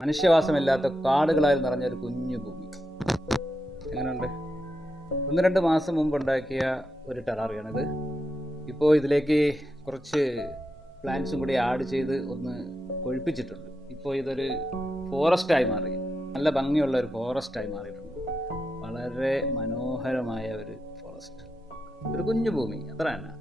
മനുഷ്യവാസമില്ലാത്ത കാടുകളാൽ നിറഞ്ഞ ഒരു കുഞ്ഞു ഭൂമി. എങ്ങനെയുണ്ട്? 1-2 മാസം മുമ്പ് ഉണ്ടാക്കിയ ഒരു ടെറാറിയാണിത്. ഇപ്പോൾ ഇതിലേക്ക് കുറച്ച് പ്ലാന്റ്സും കൂടി ആഡ് ചെയ്ത് ഒന്ന് കൊഴിപ്പിച്ചിട്ടുണ്ട്. ഇപ്പോൾ ഇതൊരു ഫോറസ്റ്റായി മാറി. നല്ല ഭംഗിയുള്ള ഒരു ഫോറസ്റ്റായി മാറിയിട്ടുണ്ട്. വളരെ മനോഹരമായ ഒരു ഫോറസ്റ്റ്. ഒരു കുഞ്ഞു ഭൂമി, അത്ര തന്നെ.